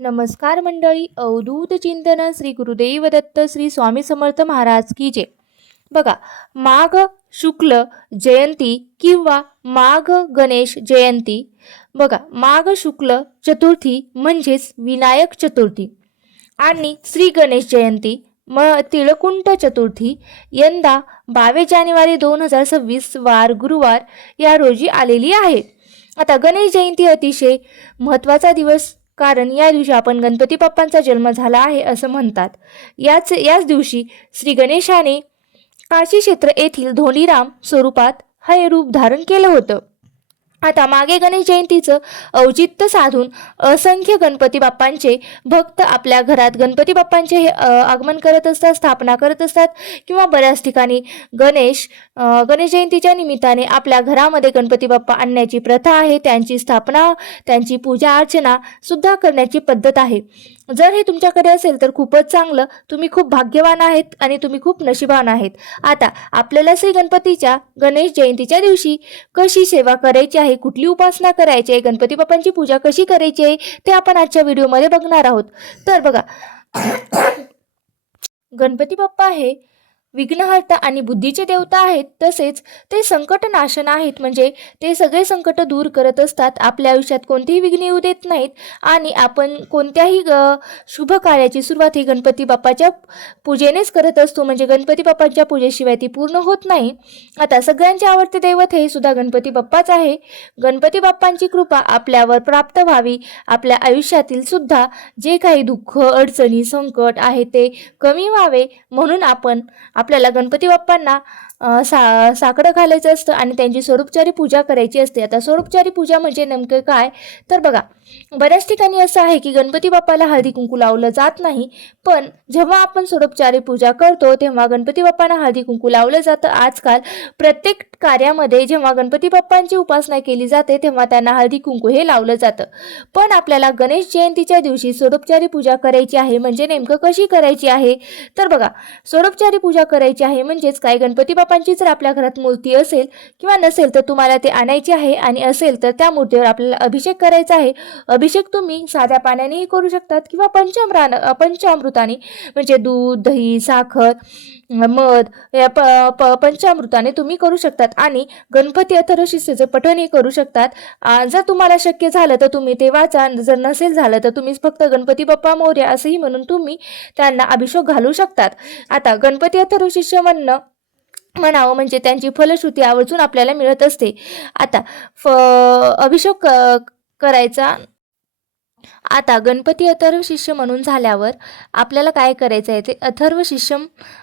नमस्कार मंडळी. अवधूत चिंतन श्री गुरुदेव दत्त श्री स्वामी समर्थ महाराज की जय. बघा, माघ शुक्ल जयंती किंवा माघ गणेश जयंती. बघा, माघ शुक्ल चतुर्थी म्हणजेच विनायक चतुर्थी आणि श्री गणेश जयंती तिळकुंट चतुर्थी यंदा 22 जानेवारी 2026 वार गुरुवार या रोजी आलेली आहे. आता गणेश जयंती अतिशय महत्त्वाचा दिवस, कारण या दिवशी आपण गणपती बाप्पांचा जन्म झाला आहे असं म्हणतात. याच दिवशी श्री गणेशाने काशी क्षेत्र येथील धोंडीराम स्वरूपात हे रूप धारण केलं होतं. आता मागे गणेश जयंतीचं औचित्य साधून असंख्य गणपती बाप्पांचे भक्त आपल्या घरात गणपती बाप्पांचे हे आगमन करत असतात, स्थापना करत असतात किंवा बऱ्याच ठिकाणी गणेश जयंतीच्या निमित्ताने आपल्या घरामध्ये गणपती बाप्पा आणण्याची प्रथा आहे. त्यांची स्थापना, त्यांची पूजा अर्चना सुद्धा करण्याची पद्धत आहे. जर हे तुमच्याकडे असेल तर खूपच चांगलं, तुम्ही खूप भाग्यवान आहेत आणि तुम्ही खूप नशिबान आहेत. आता आपल्याला श्री गणपतीच्या गणेश जयंतीच्या दिवशी कशी सेवा करायची आहे, कुठली उपासना करायची आहे, गणपती बाप्पांची पूजा कशी करायची आहे ते आपण आजच्या व्हिडिओमध्ये बघणार आहोत. तर बघा, गणपती बाप्पा हे विघ्नहर्ता आणि बुद्धीचे देवता आहेत. तसेच ते संकटनाशन आहेत, म्हणजे ते सगळे संकट दूर करत असतात. आपल्या आयुष्यात कोणतेही विघ्न येऊ देत नाहीत आणि आपण कोणत्याही शुभ कार्याची सुरुवात ही गणपती बाप्पाच्या पूजेनेच करत असतो, म्हणजे गणपती बाप्पांच्या पूजेशिवाय ती पूर्ण होत नाही. आता सगळ्यांचे आवडते दैवत हे सुद्धा गणपती बाप्पाच आहे. गणपती बाप्पांची कृपा आपल्यावर प्राप्त व्हावी, आपल्या आयुष्यातील सुद्धा जे काही दुःख, अडचणी, संकट आहे ते कमी व्हावे म्हणून आपल्याला गणपती बाप्पांना साकडं घालायचं असतं आणि त्यांची स्वरूपचारी पूजा करायची असते. आता स्वरूपचारी पूजा म्हणजे नेमकं काय, तर बघा, बऱ्याच ठिकाणी असं आहे की गणपती बाप्पाला हळदी कुंकू लावलं जात नाही, पण जेव्हा आपण स्वरूपचारी पूजा करतो तेव्हा गणपती बाप्पांना हळदी कुंकू लावलं जातं. आजकाल प्रत्येक कार्यामध्ये जेव्हा गणपती बाप्पांची उपासना केली जाते तेव्हा त्यांना हळदी कुंकू हे लावलं जातं. पण आपल्याला गणेश जयंतीच्या दिवशी स्वरूपचारी पूजा करायची आहे. म्हणजे नेमकं कशी करायची आहे, तर बघा, स्वरूपचारी पूजा करायची आहे म्हणजेच काय, गणपती बाप्पांची जर आपल्या घरात मूर्ती असेल किंवा नसेल तर तुम्हाला ते आणायची आहे, आणि असेल तर त्या मूर्तीवर आपल्याला अभिषेक करायचा आहे. अभिषेक तुम्ही साध्या पाण्यानेही करू शकतात किंवा पंचामृताने, म्हणजे दूध, दही, साखर, मध या पंचामृताने तुम्ही करू शकतात. आणि गणपती अथर्वशीर्षेचे पठणही करू शकतात. जर तुम्हाला शक्य झालं तर तुम्ही ते वाचा, जर नसेल झालं तर तुम्ही फक्त गणपती बाप्पा मोरया असंही म्हणून तुम्ही त्यांना अभिषेक घालू शकतात. आता गणपती अथर्वशीर्ष म्हणावं म्हणजे त्यांची फलश्रुती आवर्जून आपल्याला मिळत असते. आता अभिषेक करायचा. आता गणपती अथर्व शिष्य म्हणून झाल्यावर आपल्याला काय करायचं आहे, ते अथर्व शिष्य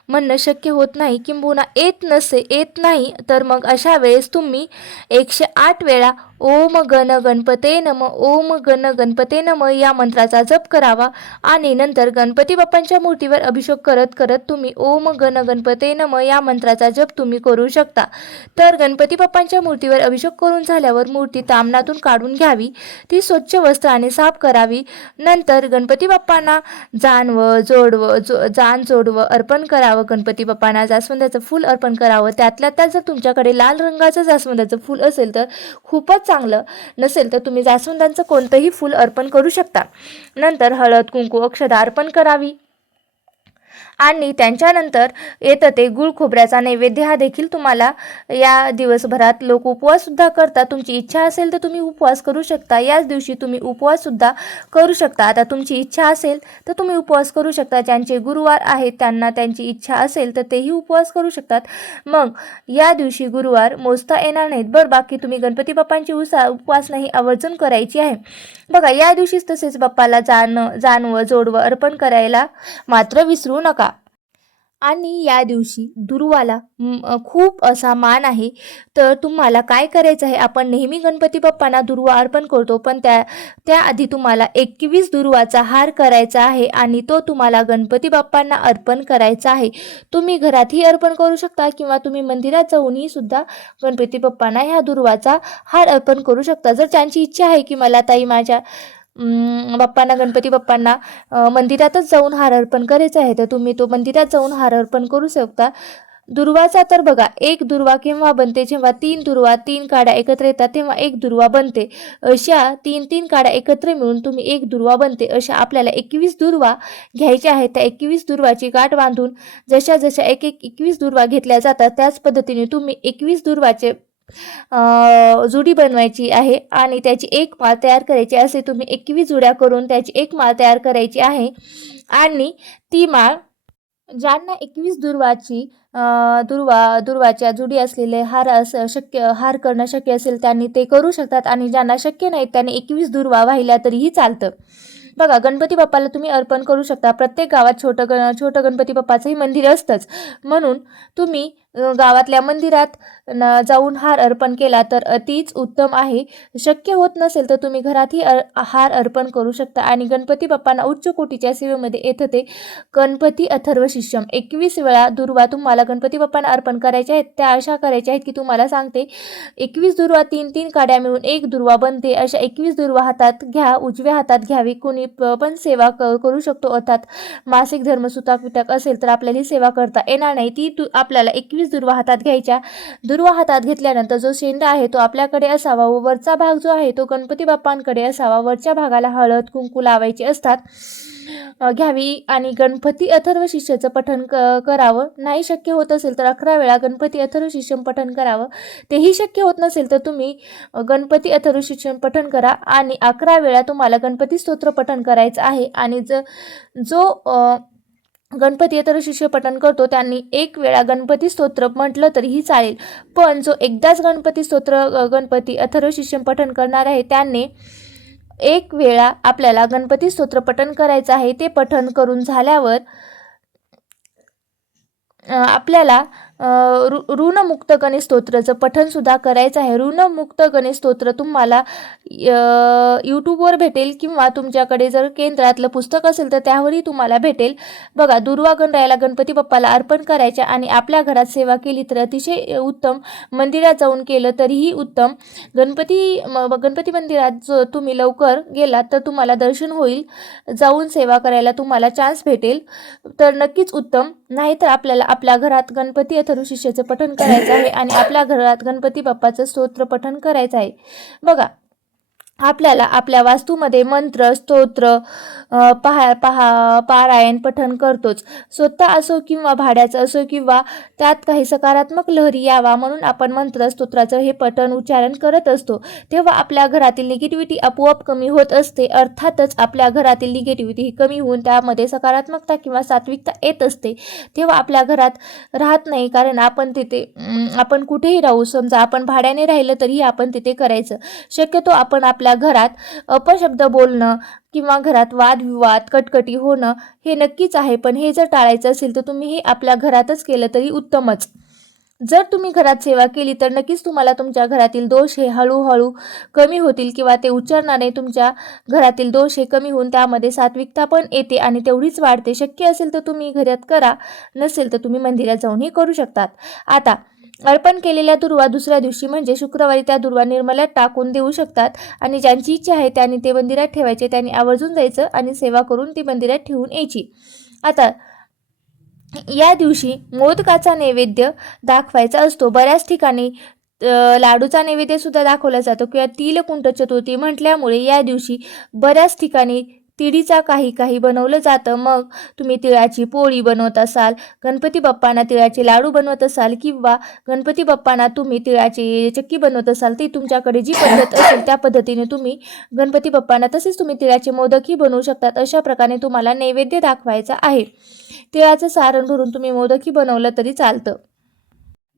म्हणणं शक्य होत नाही, किंबहुना येत नाही, तर मग अशा वेळेस तुम्ही 108 वेळा ओम गण गणपते नम, ओम गण गणपते नम या मंत्राचा जप करावा आणि नंतर गणपती बाप्पांच्या मूर्तीवर अभिषेक करत करत तुम्ही ओम गण गणपते नम या मंत्राचा जप तुम्ही करू शकता. तर गणपती बाप्पांच्या मूर्तीवर अभिषेक करून झाल्यावर मूर्ती तामणातून काढून घ्यावी, ती स्वच्छ वस्त्राने साफ करावी. नंतर गणपती बाप्पांना जाण जोडवं अर्पण करावं. गणपती बाप्पांना जास्वंदाचं फूल अर्पण करावं. त्यातल्या त्यात जर तुमच्याकडे लाल रंगाचं जास्वंदाचं फूल असेल तर खूपच चांगलं, नसेल तर तुम्ही जास्वंदाचं कोणतंही फूल अर्पण करू शकता. नंतर हळद, कुंकू, अक्षता अर्पण करावी आणि त्यांच्यानंतर येतं ते गुळ खोबऱ्याचा नैवेद्य. हा देखील तुम्हाला या दिवसभरात लोक उपवाससुद्धा करतात. तुमची इच्छा असेल तर तुम्ही उपवास करू शकता. याच दिवशी तुम्ही उपवाससुद्धा करू शकता. आता तुमची इच्छा असेल तर तुम्ही उपवास करू शकता. ज्यांचे गुरुवार आहेत त्यांना त्यांची इच्छा असेल तर तेही उपवास करू शकतात. मग या दिवशी गुरुवार मोजता येणार नाहीत, बरं बाकी तुम्ही गणपती बाप्पांची उपासना ही आवर्जून करायची आहे. बघा, या दिवशीच तसेच बाप्पाला जानवं जोडवं अर्पण करायला मात्र विसरू नका. आणि या दिवशी दुर्वाला खूप असा मान आहे. तर तुम्हाला काय करायचं आहे, आपण नेहमी गणपती बाप्पांना दुर्वा अर्पण करतो, पण त्याआधी तुम्हाला 21 दुर्वाचा हार करायचा आहे आणि तो तुम्हाला गणपती बाप्पांना अर्पण करायचा आहे. तुम्ही घरातही अर्पण करू शकता किंवा तुम्ही मंदिरात जाऊनही सुद्धा गणपती बाप्पांना ह्या दुर्वाचा हार अर्पण करू शकता. जर त्यांची इच्छा आहे की मला ताई माझ्या गणपती बाप्पांना मंदिरातच जाऊन हार अर्पण करायचा आहे तर तुम्ही तो मंदिरात जाऊन हार अर्पण करू शकता. दुर्वाचा तर बघा, एक दुर्वा केव्हा बनते, जेव्हा तीन काड्या एकत्र येतात तेव्हा एक दुर्वा बनते. अशा तीन काड्या एकत्र मिळून तुम्ही एक दुर्वा बनते. अशा आपल्याला 21 दुर्वा घ्यायच्या आहेत. त्या 21 दुर्वाची गाठ बांधून जशा जशा एक एक 21 दुर्वा घेतल्या जातात त्याच पद्धतीने तुम्ही 21 दुर्वाचे जुडी बनवायची आहे आणि त्याची एक माळ तयार करायची. असे तुम्ही 21 जुड्या करून त्याची एक माळ तयार करायची आहे. आणि ती माळ, ज्यांना 21 दुर्वाच्या जुडी असलेले हार करणं शक्य असेल त्यांनी ते करू शकतात आणि ज्यांना शक्य नाही त्यांनी 21 दुर्वा वाहिल्या तरीही चालतं. बघा, गणपती बाप्पाला तुम्ही अर्पण करू शकता. प्रत्येक गावात छोटं गणपती बाप्पाचंही मंदिर असतंच, म्हणून तुम्ही गावातल्या मंदिरात जाऊन हार अर्पण केला तर अतिच उत्तम आहे. शक्य होत नसेल तर तुम्ही घरातही हार अर्पण करू शकता. आणि गणपती बाप्पांना उच्च कोटीच्या सेवेमध्ये येतं ते गणपती अथर्व शिष्यम. 21 वेळा दुर्वा तुम्हाला गणपती बाप्पांना अर्पण करायच्या आहेत. त्या अशा करायच्या आहेत की तुम्हाला सांगते, 21 दुर्वा तीन काड्या मिळून एक दुर्वा बनते. अशा 21 दुर्वा हातात घ्या, उजव्या हातात घ्यावी. कोणी पण सेवा करू शकतो, अर्थात मासिक धर्म सुतक विटक असेल तर आपल्याला सेवा करता येणार नाही. ती आपल्याला 21 दुर्वा हातात घ्यायच्या. दुर्वा हातात घेतल्यानंतर जो शेंडा आहे तो आपल्याकडे असावा व वरचा भाग जो आहे तो गणपती बाप्पांकडे असावा. वरच्या भागाला हळद कुंकू लावायचे असतात, घ्यावी आणि गणपती अथर्व शिष्याचं पठण करावं. नाही शक्य होत असेल तर 11 वेळा गणपती अथर्व शिष्यम पठण करावं. तेही शक्य होत नसेल तर तुम्ही गणपती अथर्व शिष्यम पठण करा आणि 11 वेळा तुम्हाला गणपती स्तोत्र पठण करायचं आहे. आणि जो गणपती अथर्व शिष्य पठण करतो त्यांनी एक वेळा गणपती स्तोत्र म्हटलं तरीही चालेल, पण जो एकदाच गणपती अथर्व शिष्य पठण करणार आहे त्यांनी एक वेळा आपल्याला गणपती स्तोत्र पठण करायचं आहे. ते पठण करून झाल्यावर आपल्याला ऋणमुक्त गणेश स्तोत्राचं पठण सुद्धा करायचं आहे. ऋणमुक्त गणेश स्तोत्र तुम्हाला यूट्यूबवर भेटेल किंवा तुमच्याकडे जर केंद्रातलं पुस्तक असेल तर त्यावरही तुम्हाला भेटेल. बघा, दुर्वा गणरायाला गणपती बाप्पाला अर्पण करायच्या आणि आपल्या घरात सेवा केली तर अतिशय उत्तम. मंदिरात जाऊन केलं तरीही उत्तम. गणपती मंदिरात जो तुम्ही लवकर गेलात तर तुम्हाला दर्शन होईल, जाऊन सेवा करायला तुम्हाला चान्स भेटेल तर नक्कीच उत्तम. नाहीतर आपल्याला आपल्या घरात गणपती अथर्व शिष्याचं पठण करायचं आहे आणि आपल्या घरात गणपती बाप्पाचं स्तोत्र पठण करायचं आहे. बघा, आपल्याला आपल्या वास्तूमध्ये मंत्र स्तोत्र पारायण पठण करतोच. स्वतः असो किंवा भाड्याचं असो किंवा त्यात काही सकारात्मक लहरी यावा म्हणून आपण मंत्र स्तोत्राचं हे पठण उच्चारण करत असतो. तेव्हा आपल्या घरातील निगेटिव्हिटी आपोआप कमी होत असते. अर्थातच आपल्या घरातील निगेटिव्हिटी ही कमी होऊन त्यामध्ये सकारात्मकता किंवा सात्विकता येत असते. तेव्हा आपल्या घरात राहत नाही, कारण आपण कुठेही राहू, समजा आपण भाड्याने राहिलं तरीही आपण तिथे करायचं. शक्यतो आपण आपल्या घरात अपशब्द बोलणं किंवा घरात वादविवाद कटकटी होणं हे नक्कीच आहे, पण हे जर टाळायचं असेल तर तुम्ही हे आपल्या घरातच केलं तरी उत्तमच. जर तुम्ही घरात सेवा केली तर नक्कीच तुम्हाला तुमच्या घरातील दोष हे हळूहळू कमी होतील किंवा ते उच्चारणाने तुमच्या घरातील दोष हे कमी होऊन त्यामध्ये सात्विकता पण येते आणि तेवढीच वाढते. शक्य असेल तर तुम्ही घरात करा, नसेल तर तुम्ही मंदिरात जाऊनही करू शकतात. आता अर्पण केलेल्या दुर्वा दुसऱ्या दिवशी म्हणजे शुक्रवारी त्या दुर्वा निर्मल्यात टाकून देऊ शकतात आणि ज्यांची इच्छा आहे त्यांनी ते मंदिरात ठेवायचे, त्यांनी आवर्जून जायचं आणि सेवा करून ती मंदिरात ठेवून यायची. आता या दिवशी मोदकाचा नैवेद्य दाखवायचा असतो. बऱ्याच ठिकाणी लाडूचा नैवेद्य सुद्धा दाखवला जातो किंवा तिळकुंट चतुर्थी म्हटल्यामुळे या दिवशी बऱ्याच ठिकाणी तिळीचा काही बनवलं जातं. मग तुम्ही तिळाची पोळी बनवत असाल, गणपती बाप्पांना तिळाचे लाडू बनवत असाल किंवा गणपती बाप्पांना तुम्ही तिळाची चक्की बनवत असाल, ती तुमच्याकडे जी पद्धत असेल त्या पद्धतीने तुम्ही गणपती बाप्पांना, तसेच तुम्ही तिळाचे मोदकही बनवू शकतात. अशा प्रकारे तुम्हाला नैवेद्य दाखवायचा आहे. तिळाचं सारण भरून तुम्ही मोदकही बनवलं तरी चालतं.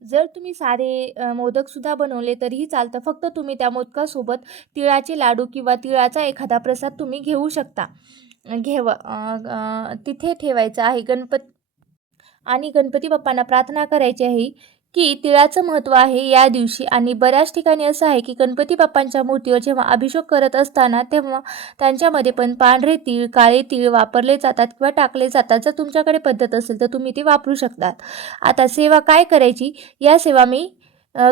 जर तुम्ही साधे मोदक सुद्धा बनवले तरीही चालतं. फक्त तुम्ही त्या मोदकासोबत तिळाचे लाडू किंवा तिळाचा एखादा प्रसाद तुम्ही घेऊ शकता. तिथे ठेवायचं आहे आणि गणपती बाप्पांना प्रार्थना करायची आहे की तिळाचं महत्त्व आहे या दिवशी. आणि बऱ्याच ठिकाणी असं आहे की गणपती बाप्पांच्या मूर्तीवर जेव्हा अभिषेक करत असताना तेव्हा त्यांच्यामध्ये पण पांढरे तीळ काळे तीळ वापरले जातात किंवा टाकले जातात. जर तुमच्याकडे पद्धत असेल तर तुम्ही ते वापरू शकतात. आता सेवा काय करायची, या सेवा मी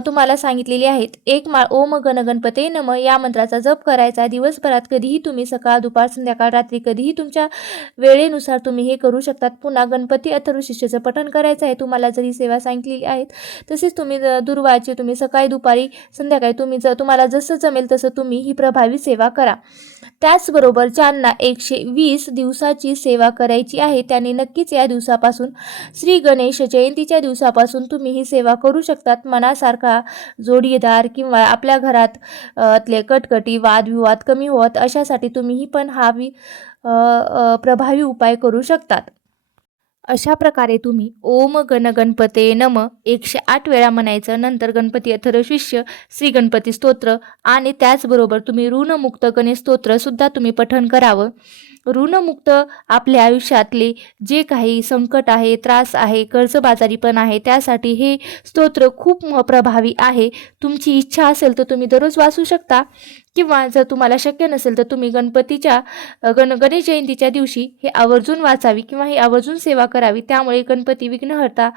तुम्हाला सांगितलेली आहेत. एक माळ ओम गण गणपते नम या मंत्राचा जप करायचा. दिवसभरात कधीही तुम्ही सकाळ, दुपार, संध्याकाळ, रात्री कधीही तुमच्या वेळेनुसार तुम्ही हे करू शकतात. पुन्हा गणपती अथर्वशीर्षाचं पठण करायचं आहे. तुम्हाला जरी सेवा सांगितलेली आहेत तसेच तुम्ही दुर्वाची तुम्ही सकाळी, दुपारी, संध्याकाळी तुम्हाला जसं जमेल तसं तुम्ही ही प्रभावी सेवा करा. त्याचबरोबर ज्यांना 120 दिवसाची सेवा करायची आहे त्यांनी नक्कीच या दिवसापासून श्री गणेश जयंतीच्या दिवसापासून तुम्ही ही सेवा करू शकतात. मनासारखा जोडीदार किंवा आपल्या घरात तले कटकटी वादविवाद कमी होत अशासाठी तुम्ही पण हा प्रभावी उपाय करू शकतात. अशा प्रकारे तुम्ही ओम गण गणपते नम 108 वेळा म्हणायचं. नंतर गणपती अथर्वशीर्ष, श्री गणपती स्तोत्र आणि त्याचबरोबर तुम्ही ऋणमुक्त गणेश स्तोत्र सुद्धा तुम्ही पठण करावं. ऋणमुक्त आपल्या आयुष्यातले जे काही संकट आहे, त्रास आहे, कर्जबाजारी पण आहे त्यासाठी हे स्तोत्र खूप प्रभावी आहे. तुमची इच्छा असेल तर तुम्ही दररोज वाचू शकता किंवा जर तुम्हाला शक्य नसेल तर तुम्ही गणेश जयंतीच्या दिवशी हे आवर्जून वाचावी किंवा हे आवर्जून सेवा करावी. त्यामुळे गणपती विघ्नहर्ता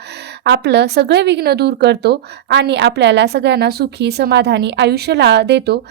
आपलं सगळे विघ्न दूर करतो आणि आपल्याला सगळ्यांना सुखी समाधानी आयुष्य देतो.